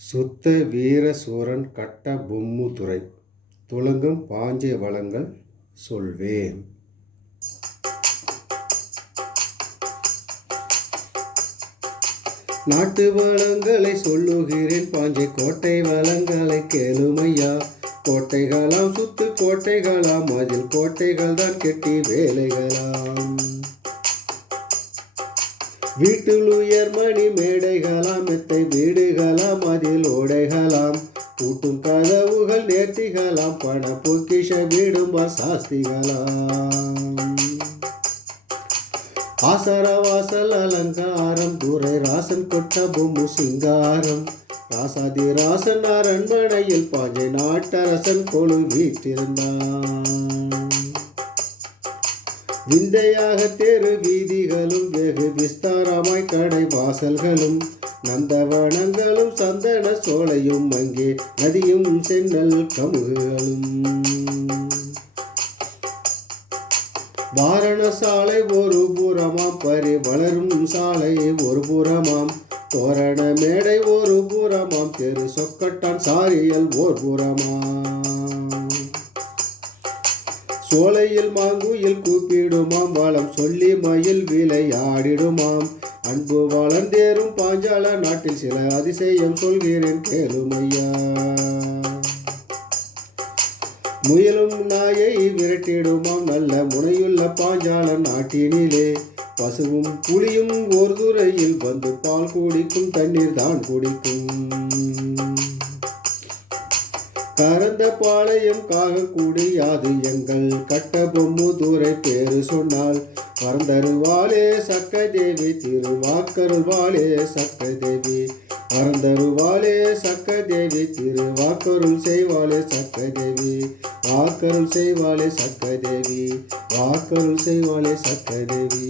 சுத்த வீர சூரன் கட்ட பொம்மு துறை துலங்கும் பாஞ்சிய வளங்கள் சொல்வேன். நாட்டு வளங்களை சொல்லுகிறேன், பாஞ்சை கோட்டை வளங்களை கேளுமையா. கோட்டைகளாம் சுத்து கோட்டைகளாம், அதில் கோட்டைகள் தான் கெட்டி வேலைகளாம். வீட்டில் உயர் மணி மேடைகளாம், மெத்தை வீடுகளாம், அதில் ஓடைகளாம். கூட்டும் கதவுகள் நேர்த்திகளாம், பண பொக்கிஷ வீடும் சாஸ்திகளாம். ஆசார வாசல் அலங்காரம், துரை ராசன் கொட்ட பொம்மு சிங்காரம். ராசாதி ராசன் அரண்மனையில் பாஞ்சை நாட்டரசன் கொழு வீற்றிருந்தான். விந்தையாக தெரு வீதிகளும், வெகு விஸ்தாரமாய் கடை வாசல்களும், நந்தவனங்களும் சந்தன சோலையும், அங்கே நதியும் சென்னல் கமுகுகளும். வாரண சாலை ஒரு புறமாம், பரி வளரும் சாலை ஒரு புறமாம், தோரண மேடை ஒரு புறமாம், தெரு சொக்கட்டான் சாரியல் ஓர் புறமாம். சோலையில் மாங்குயில் கூப்பிடுமாம், வளம் சொல்லி மயில் விளையாடிடுமாம். அன்பு வளர்ந்தேறும் பாஞ்சால நாட்டில் சில அதிசயம் சொல்கிறேன் கேளுமையா. முயலும் நாயை விரட்டிடுமாம், நல்ல முனையுள்ள பாஞ்சால நாட்டினிலே. பசுவும் புலியும் ஒரு துறையில் வந்து பால் குடிக்கும், தண்ணீர் தான் குடிக்கும். கரந்த பாளையம் காகக்கூடி, அது எங்கள் கட்ட பொம்மு துறை பேரு சொன்னால். வரந்தருவாளே சக்கை தேவி, திருவாக்கருள்வாளே சக்கை தேவி. வரந்தருவாளே சக்கை தேவி, திருவாக்கருள் செய்வாளே சக்கை தேவி. வாக்கருள் செய்வாளே சக்கை தேவி, வாக்கருள் செய்வாளே சக்கை தேவி.